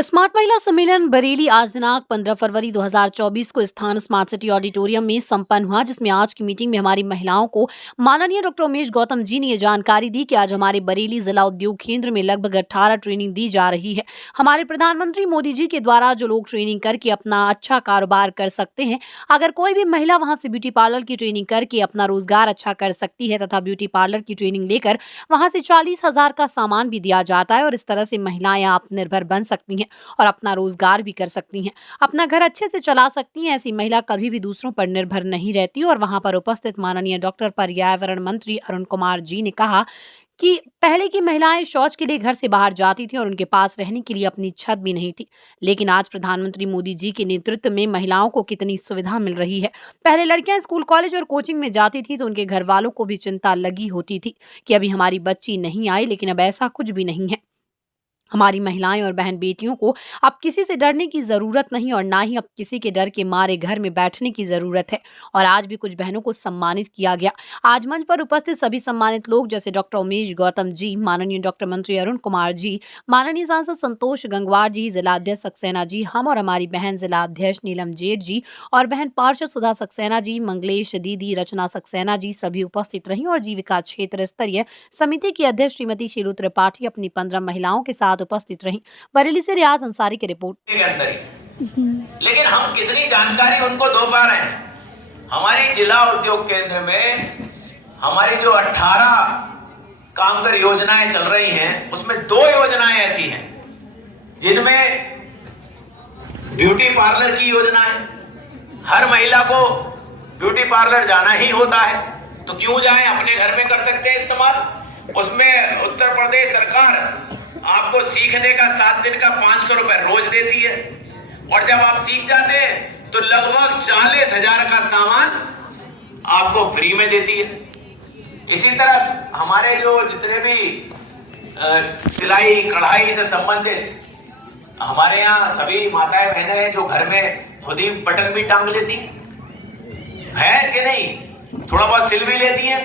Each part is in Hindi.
स्मार्ट महिला सम्मेलन बरेली आज दिनांक 15 फरवरी 2024 को स्थान स्मार्ट सिटी ऑडिटोरियम में संपन्न हुआ, जिसमें आज की मीटिंग में हमारी महिलाओं को माननीय डॉक्टर उमेश गौतम जी ने ये जानकारी दी कि आज हमारे बरेली जिला उद्योग केंद्र में लगभग 18 ट्रेनिंग दी जा रही है। हमारे प्रधानमंत्री मोदी जी के द्वारा जो लोग ट्रेनिंग करके अपना अच्छा कारोबार कर सकते हैं, अगर कोई भी महिला वहां से ब्यूटी पार्लर की ट्रेनिंग करके अपना रोजगार अच्छा कर सकती है तथा ब्यूटी पार्लर की ट्रेनिंग लेकर वहां से 40,000 का सामान भी दिया जाता है और इस तरह से महिलाएं आत्मनिर्भर बन सकती हैं और अपना रोजगार भी कर सकती हैं, अपना घर अच्छे से चला सकती हैं। ऐसी महिला कभी भी दूसरों पर निर्भर नहीं रहती। और वहां पर उपस्थित माननीय डॉक्टर पर्यावरण मंत्री अरुण कुमार जी ने कहा कि पहले की महिलाएं शौच के लिए घर से बाहर जाती थी और उनके पास रहने के लिए अपनी छत भी नहीं थी, लेकिन आज प्रधानमंत्री मोदी जी के नेतृत्व में महिलाओं को कितनी सुविधा मिल रही है। पहले लड़कियां स्कूल, कॉलेज और कोचिंग में जाती थी तो उनके घर वालों को भी चिंता लगी होती थी कि अभी हमारी बच्ची नहीं आई, लेकिन अब ऐसा कुछ भी नहीं है। हमारी महिलाएं और बहन बेटियों को अब किसी से डरने की जरूरत नहीं और ना ही अब किसी के डर के मारे घर में बैठने की जरूरत है। और आज भी कुछ बहनों को सम्मानित किया गया। आज मंच पर उपस्थित सभी सम्मानित लोग जैसे डॉक्टर उमेश गौतम जी, माननीय डॉक्टर मंत्री अरुण कुमार जी, माननीय सांसद संतोष गंगवार जी, जिला अध्यक्ष सक्सेना जी, हम और हमारी बहन जिला अध्यक्ष नीलम जेठ जी और बहन पार्षद सुधा सक्सेना जी, मंगलेश दीदी, रचना सक्सेना जी सभी उपस्थित रही और जीविका क्षेत्र स्तरीय समिति की अध्यक्ष श्रीमती शीलू त्रिपाठी अपनी 15 महिलाओं के साथ उपस्थित रही। बरेली से रियाज अंसारी की रिपोर्ट। लेकिन हम कितनी जानकारी उनको दो पा रहे हैं। हमारी जिला उद्योग केंद्र में हमारी जो 18 कामगार योजनाएं चल रही हैं, उसमें 2 योजनाएं ऐसी हैं जिनमें ब्यूटी पार्लर की योजना है। हर महिला को ब्यूटी पार्लर जाना ही होता है, तो क्यों जाएं, अपने घर में कर सकते हैं इस्तेमाल। उसमें उत्तर प्रदेश सरकार आपको सीखने का 7 दिन का 500 रुपए रोज देती है और जब आप सीख जाते हैं तो लगभग 40,000 का सामान आपको फ्री में देती है। इसी तरह हमारे जो जितने भी सिलाई कढ़ाई से संबंधित हमारे यहाँ सभी माताएं बहनें हैं जो घर में खुद ही बटन भी टांग लेती है कि नहीं, थोड़ा बहुत सिल भी लेती है।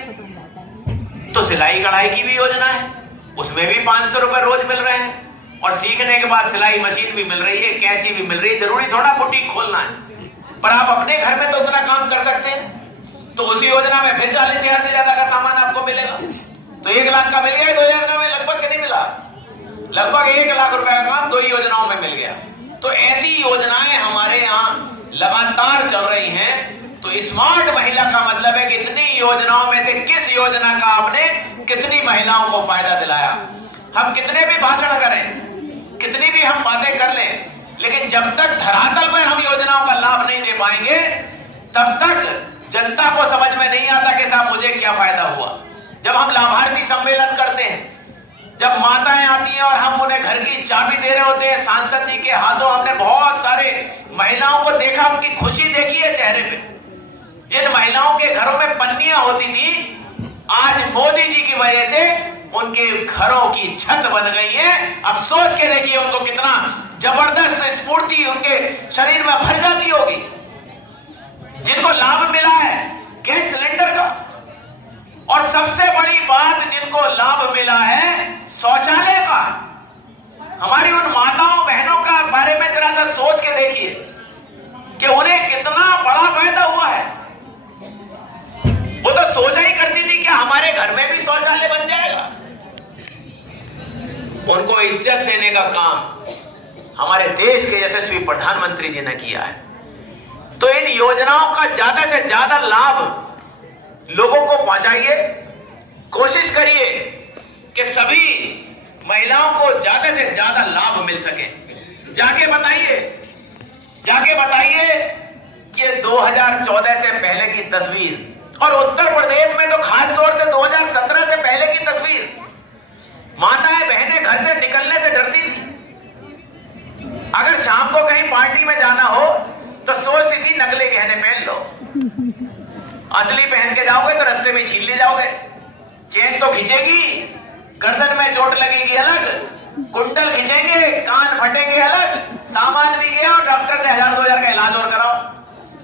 तो सिलाई कढ़ाई की भी योजना है, उसमें भी 500 रुपए रोज मिल रहे हैं और सीखने के बाद सिलाई मशीन भी मिल रही है, कैंची भी मिल रही है। जरूरी थोड़ा बुटीक खोलना है, पर आप अपने घर में तो उतना काम कर सकते हैं। तो उसी योजना में फिर 40,000 से ज्यादा का सामान आपको मिलेगा। तो 1 लाख का मिल गया, 2,000 का में लगभग नहीं मिला, लगभग 1 लाख रुपए का काम 2 ही योजनाओं में मिल गया। तो ऐसी योजनाएं हमारे यहाँ लगातार चल रही हैं। तो स्मार्ट महिला का मतलब है कि इतनी योजनाओं में से किस योजना का आपने कितनी महिलाओं को फायदा दिलाया। हम कितने भी भाषण करें, कितनी भी हम बातें कर लें, लेकिन जब तक धरातल पर हम योजनाओं का लाभ नहीं दे पाएंगे तब तक जनता को समझ में नहीं आता कि साहब मुझे क्या फायदा हुआ। जब हम लाभार्थी सम्मेलन करते हैं, जब माताएं आती हैं और हम उन्हें घर की चाबी दे रहे होते हैं, सांसद जी के हाथों हमने बहुत सारे महिलाओं को देखा, उनकी खुशी देखी है चेहरे पे। जिन महिलाओं के घरों में पन्नियां होती थी, आज मोदी जी की वजह से उनके घरों की छत बन गई है। अब सोच के देखिए उनको कितना जबरदस्त स्फूर्ति उनके शरीर में भर जाती होगी। जिनको लाभ मिला है गैस सिलेंडर का, और सबसे बड़ी बात जिनको लाभ मिला है शौचालय का। हमारी उन माताओं बहनों का बारे में जरा सा सोच के देखिए कि उन्हें कितना बड़ा फायदा हुआ है। वो तो सोचा ही करती थी कि हमारे घर में भी शौचालय बन जाएगा। उनको इज्जत देने का काम हमारे देश के यशस्वी प्रधानमंत्री जी ने किया है। तो इन योजनाओं का ज्यादा से ज्यादा लाभ लोगों को पहुंचाइए। कोशिश करिए कि सभी महिलाओं को ज्यादा से ज्यादा लाभ मिल सके। जाके बताइए कि 2014 से पहले की तस्वीर और उत्तर प्रदेश में तो खास तौर से 2017 से पहले की तस्वीर, माताएं बहनें घर से निकलने से डरती थी। अगर शाम को कहीं पार्टी में जाना हो तो सोचती थी नकली गहने पहन लो, असली पहन के जाओगे तो रास्ते में छीन ले जाओगे। चेन तो खींचेगी, गर्दन में चोट लगेगी अलग, कुंडल खींचेंगे, कान फटेंगे अलग, सामान भी गया और डॉक्टर से 1,000-2,000 का इलाज और कराओ।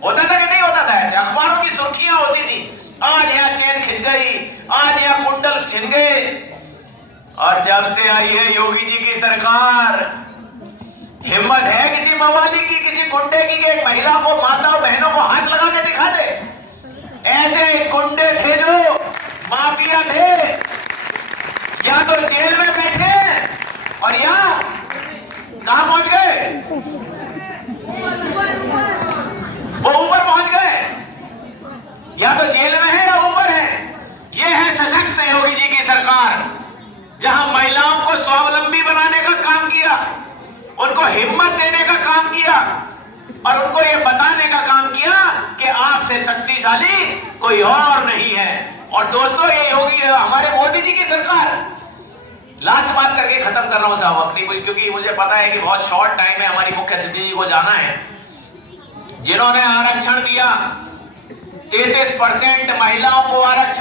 होता था कि नहीं होता था? ऐसे अखबारों की सुर्खियां होती थी, आज यहाँ चेन खिंच गई, आज यहाँ कुंडल छिन गए। और जब से आई है योगी जी की सरकार, हिम्मत है किसी मवाली की, किसी गुंडे की कि एक महिला को, माताओं बहनों को हाथ लगा के दिखा दे? ऐसे गुंडे थे जो माफिया थे, या तो जेल में बैठे और या कहां पहुंच गए? वो ऊपर पहुंच गए, या तो जेल में है या ऊपर है। ये है सशक्त योगी जी की सरकार, जहां महिलाओं को स्वावलंबी बनाने का काम किया, उनको हिम्मत देने का काम किया और उनको ये बताने का काम किया कि आपसे शक्तिशाली कोई और नहीं है। और दोस्तों, ये योगी हमारे मोदी जी की सरकार। लास्ट बात करके खत्म कर रहा हूं साहब अपनी, क्योंकि मुझे पता है कि बहुत शॉर्ट टाइम है, हमारी मुख्य अतिथि जी को जाना है। जिन्होंने आरक्षण दिया, 33% महिलाओं को आरक्षण